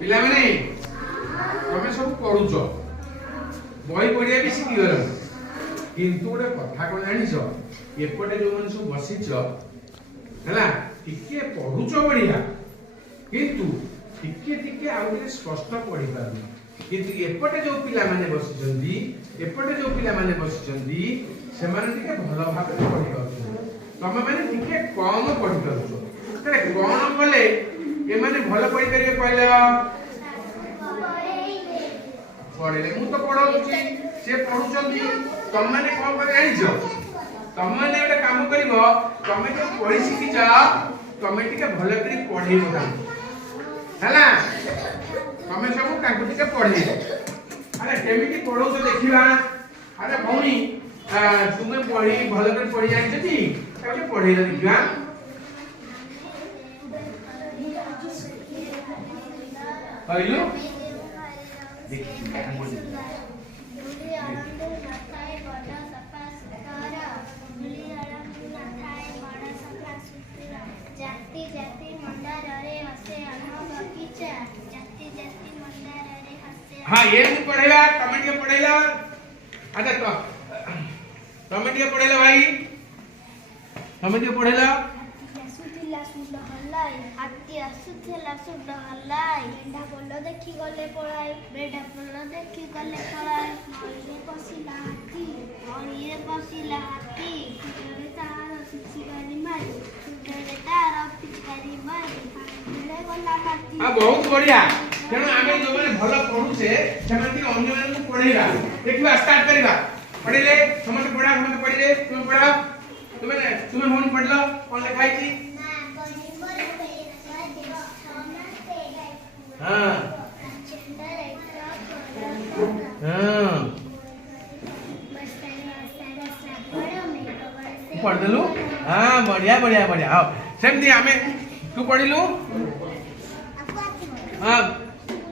पिला माने तमे सब पढुछ बही पढिया भी शिखि गल किंतु गोटे कथा कोन जानिछ एपटे जो मन सब बसिछ हला टिके पढुछ बढ़िया किंतु टिके टिके आउरे स्पष्ट पढि पारु किंतु एपटे जो पिला माने बसिछंदी एपटे जो पिला माने बसिछंदी से माने टिके भलो भाबे पढि पारु तमे माने टिके कम पढि पारु तरे कोन बोले ए माने भलो पढि करिए कहला पढेले मु तो पढाउची से पढुचंदी तम माने कोन कर जानिछो तम माने एटा काम करिवो तमे जो पढि सिखि जा तमे टिके भलो करी पढेइबो काम हला तमे सब काकु टिके पढेइबो अरे केमिति पढौछ देखिबा अरे भौनी तुमे पढि भलो करी पढि जानिछती ताके पढेइला देखिबा आइलो हाँ ये नहीं पढ़ेगा कमेंट के पढ़ेगा अच्छा तो कमेंट के पढ़ेगा भाई कमेंट के पढ़ेगा हाथी आसुथेला सुड हल्लाई बेढा बोल देखि गले पळाई बेढा बोल देखि गले पळाई नईरे बसिला हाथी नईरे बसिला हाथी सुडरे तार पिचकारी मारी सुडरे तार पिचकारी मारी बेढा गला हाथी हां बहुत बढ़िया तेणु आमे जो माने भलो पढुछे सेमांती अन्य माने को पढेगा देखिबा स्टार्ट करिबा पढिले समस्त पढा समस्त पढिले तुम पढा तुमे होन पढलो कोन लिखाई छी हां हां पढ़ देलु हां बढ़िया बढ़िया बढ़िया आओ सेमती आमे तू पढिलु हां